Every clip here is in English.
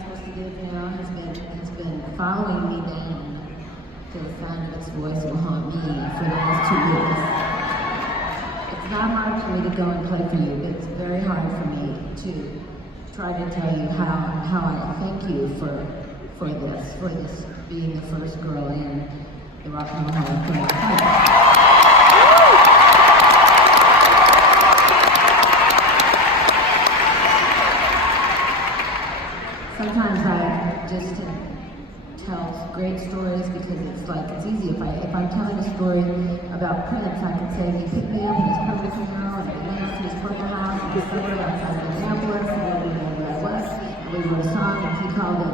I'm supposed to give now has been following me down to the sound of its voice will haunt me for the last 2 weeks. It's not hard for me to go and play for you, but it's very hard for me to try to tell you how I thank you for this being the first girl in the Rock and Roll Hall of Fame. Sometimes I just tell great stories because it's easy. If I'm telling a story about Prince, I can say he picked me up in his purple funeral and he went out to his purple house and he suburb outside of Minneapolis and where we know where I was. And we wrote a song and he called it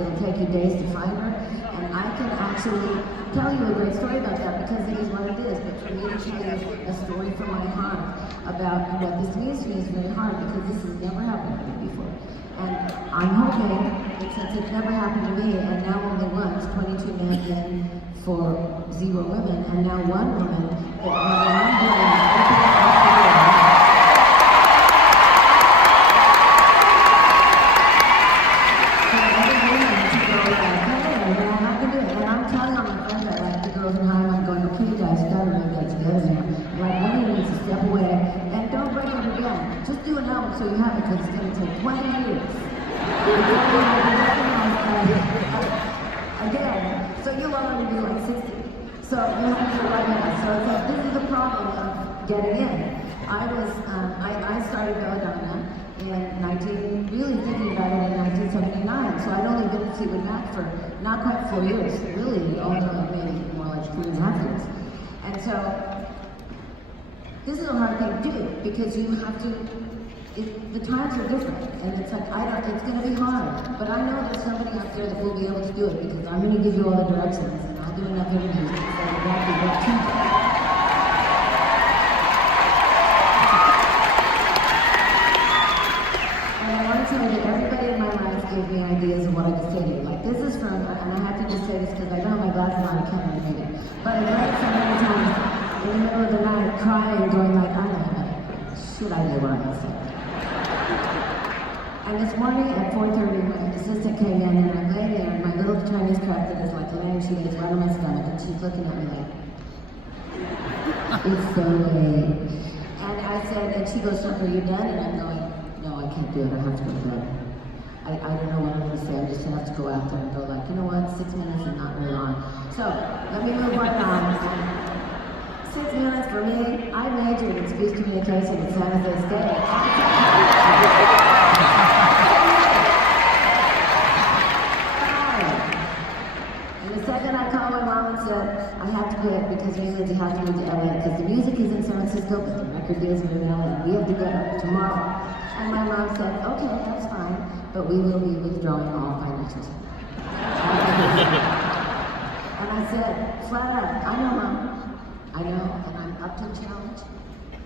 It'll Take You Days to Find Her. And I can actually tell you a great story about that because it is what it is. But for me to tell you a story from my heart about what this means to me is very hard because this has never happened to me before. And I'm hoping that since it's never happened to me, and now only once, 22 men in for 0 women, and now 1 woman, that when I'm doing and I'm telling all my friends that like the girls in high, I'm going, okay guys, you gotta really get together now. Like one of you needs to step away and don't break it again. Just do an album so you have it because it's gonna take 20 years. Again, so you'll already be like 60. So you have to do it right now. So it's like, this is the problem of getting in. I started Belladonna in really thinking about it in 1979. So I'd only been to Fleetwood Mac for not quite 4 years. Really, only maybe more like 3.5 years. And so this is a hard thing to do because you have to. The times are different, and it's like, it's going to be hard, but I know there's somebody out there that will be able to do it, because I'm going to give you all the directions, and I'll do enough interviews to say exactly what to do. And I want to tell you that everybody in my life gave me ideas of what I could say to you. Like, this is from, and I have to just say this because I don't have my glasses on, I can't really read it, but I've read it so many times in the middle of the night, crying, going like, I don't know, should I do what I'm going to say? And this morning at 4:30, my assistant came in and I'm laying there and my little Chinese cat that is like laying, she lays right on my stomach and she's looking at me like, it's so late. And I said, and she goes, are you done? And I'm going, no, I can't do it, I have to go to bed. I don't know what I'm going to say, I'm just going to have to go out there and go like, you know what, 6 minutes is not very long. So, let me move right on. 6 minutes for me, I majored in speech communication at San Jose State. The second I called my mom and said, I have to quit because me and Lindsay have to move to LA because the music is in San Francisco, but the record deals are in LA. We have to go tomorrow. And my mom said, okay, that's fine, but we will be withdrawing all financial support. And I said, flat out, I know, Mom. I know, and I'm up to the challenge.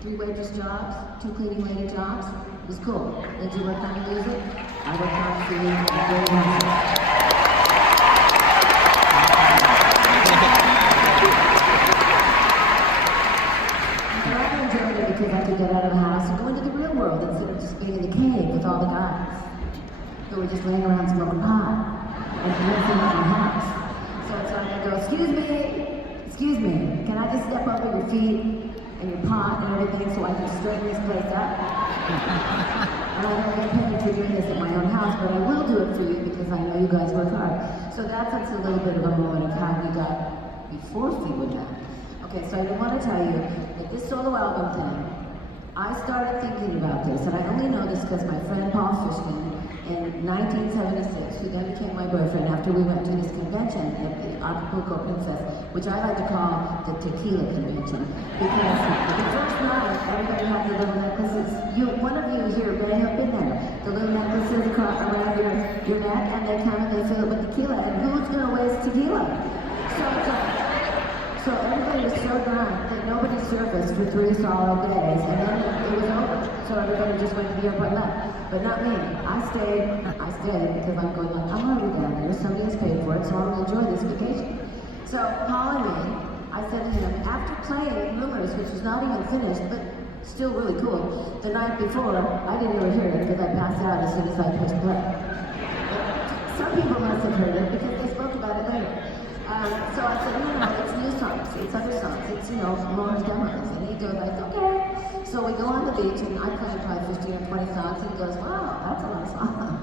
3 waitress jobs, 2 cleaning lady jobs. It was cool. Lindsay worked on the music. I worked on food and great houses. Because I could get out of the house and go into the real world instead of just being in the cave with all the guys who were just laying around smoking pot and dancing in my house. So it's like I go, excuse me, can I just step over your feet and your pot and everything so I can straighten this place up? And I don't get paid for doing this at my own house, but I will do it for you because I know you guys work hard. So that's a little bit of a moment of how we got before Fleetwood Mac. Okay, so I want to tell you that this solo album thing, I started thinking about this, and I only know this because my friend Paul Fishman in 1976, who then became my boyfriend after we went to this convention at the Acapulco Princess, which I like to call the Tequila Convention, because the first night everybody had the little necklaces. One of you here may have been there. The little necklaces around your neck, and they come and they fill it with tequila, and who's going to waste tequila? So everybody was so drunk that nobody surfaced for 3 solid days, and then it was over. So everybody just went to the airport and left. But not me. I stayed because I'm going like, I'm already down there, somebody has paid for it, so I'm going to enjoy this vacation. So Paul and me, I said to him, after playing Rumors, which was not even finished, but still really cool, the night before, I didn't even hear it because I passed out as soon as I pushed play. Some people must have heard it because they spoke about it later. So I said, no, it's new songs, it's other songs, it's, more demos. And he goes like, okay. So we go on the beach and I play probably 15 or 20 songs and he goes, wow, that's a lot of songs.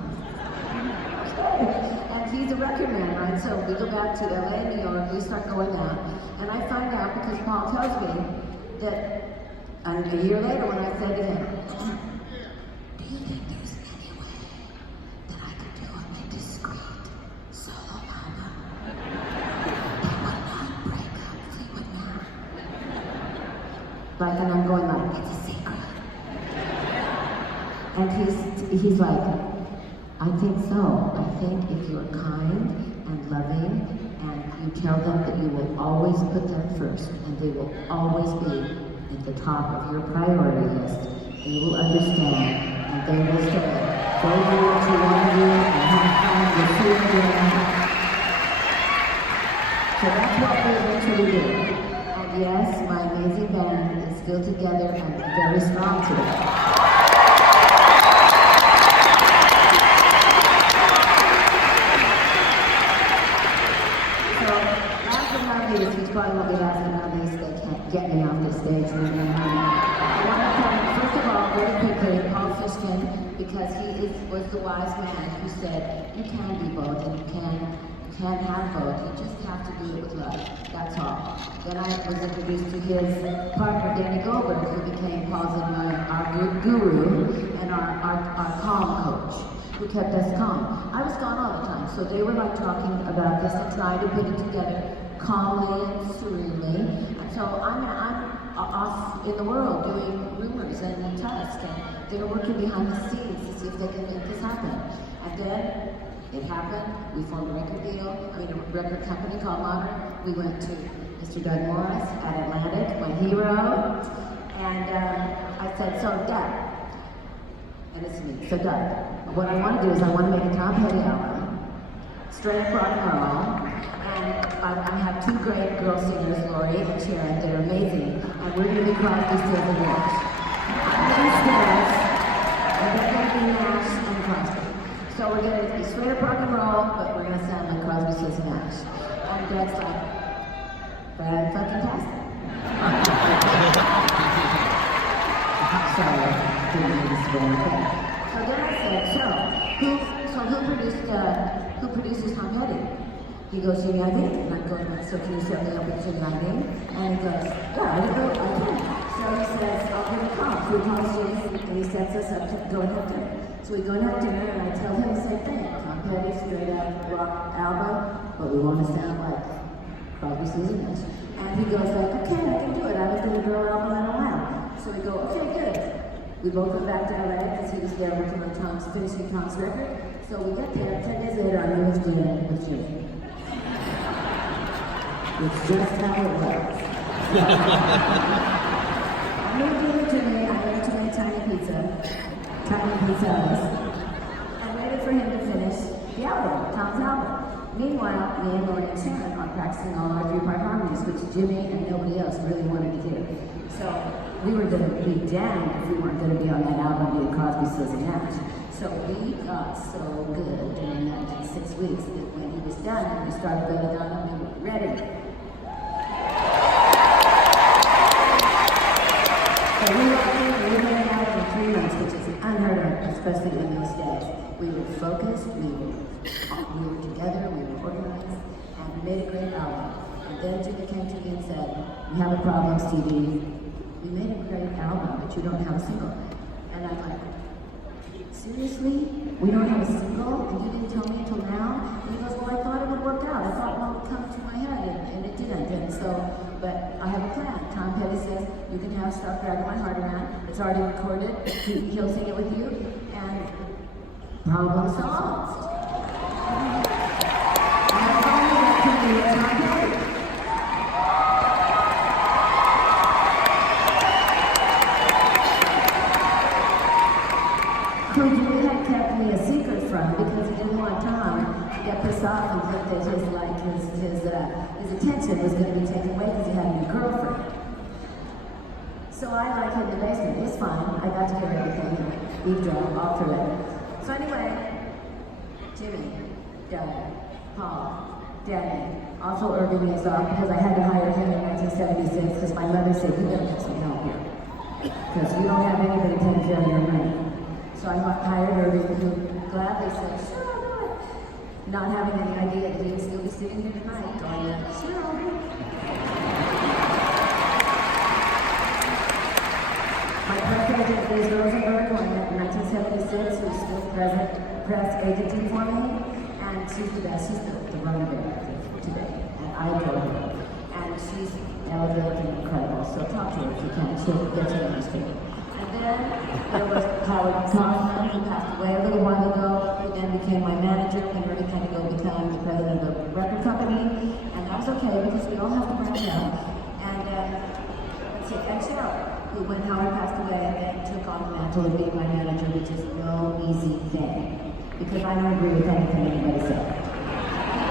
And he's a record man, right? So we go back to LA and New York, we start going out. And I find out because Paul tells me that a year later when I said to him, do you think there's any way that I could do a discreet solo album that would not break up Fleetwood Mac? Like, and I'm going like, it's a secret. And he's like, I think so. I think if you're kind and loving and you tell them that you will always put them first and they will always be at the top of your priority list, they will understand and they will say, go do what you want to do and have fun with you again. So that's what we eventually did. And yes, my amazing band is still together and very strong today. Which probably won't be asking how they can't get me off the stage. I want to thank, first of all, really quickly, Paul Fishkin, because he was the wise man who said, you can be both and you can have both. You just have to do it with love. That's all. Then I was introduced to his partner, Danny Goldberg, who became Paul's and our guru and our calm coach, who kept us calm. I was gone all the time, so they were like talking about this and trying to put it together calmly and serenely. And so I'm off in the world doing rumors and tests, and they're working behind the scenes to see if they can make this happen. And then it happened. We formed a a record company called Modern. We went to Mr. Doug Morris at Atlantic, my hero, and I said, so Doug, and it's me, so Doug, what I want to do is I want to make a Tom Petty album, straight up rock and roll. And I have two great girl singers, Lori and Sharon, that are amazing. And we're going to be Crosby, Stills, and Nash. I'm going to be Stills, and they're going to be Nash and Crosby. So we're going to be straight up rock and roll, but we're going to sound like Crosby, Stills, and Nash. And Dad's like, fan-fucking-tastic. Sorry, didn't mean to swear, okay. So then I said, who produces Tom Petty? He goes, Jimmy Iovine. And I'm going, so can you set me up with Jimmy Iovine? And he goes, yeah, I can. So he says, I'll give a call. So he calls Jimmy, and he sets us up to go and have dinner. So we go and have dinner, and I tell him the same thing. Tom Petty, straight up rock album, but we want to sound like Crosby, Stills, and Nash. And he goes like, okay, I can do it. I was doing a girl album in a while. So we go, okay, good. We both went back to LA because he was there working on finishing Tom's record. So we get there, 10 days later, I moved in with Jimmy. It's just how it works. I moved in with Jimmy, I went to make tiny pizzas, and waited for him to finish the album, Tom's album. Meanwhile, me and Lori and Sharon are practicing all our 3-part harmonies, which Jimmy and nobody else really wanted to do. So we were going to be damned if we weren't going to be on that album being Crosby, Stills, and Nash. So we got so good during that 6 weeks that when he was done and we started going on, we were ready. So we made it out in 3 months, which is unheard of, especially in those days. We were focused, we were together, we were organized, and we made a great album. And then Jimmy came to me and said, we have a problem, Stevie. We made a great album, but you don't have a single. And I'm like, seriously? We don't have a single? And you didn't tell me until now? And he goes, well, I thought it would work out. I thought one would come to my head, and it didn't. And so, but I have a plan. Tom Petty says, you can have Stop Dragging My Heart Around. It's already recorded. He'll sing it with you. And problem solved. And that's all that can be with Tom Petty. Who Jimmy had kept me a secret from because he didn't want Tom to get pissed off and think that his attention was going to be taken away because he had a new girlfriend. So I hid in the basement. It was fine. I got to hear everything and eavesdrop all through it. So anyway, Jimmy, Done. Paul, Danny. Also Irving is off because I had to hire him in 1976 because my mother said, you gotta get some help here. Because you don't have anybody taking care of your money. So I hired Irving, who gladly said, sure, I'll do it. Not having any idea that he would still be sitting here tonight going, sure, I'll do it. My press agent is Rosenberg, who I met in 1976, who's still press agency for me. And she's the best. She's the running bear today. And I adore her. And she's elegant and incredible. So talk to her if you can. She'll get you understand. And then there was Howard Kaufman, who passed away a little while ago, who then became my manager and really kind of go become the president of the record company. And that was okay because we all have to branch out. And and Cheryl, who when Howard passed away, then took on the mantle of being my manager, which is no easy thing. Because I don't agree with anything anybody said.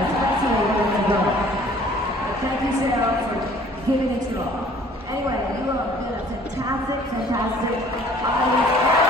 Especially when you go. But thank you, Cheryl, for giving it your all. Anyway, you have been a fantastic audience.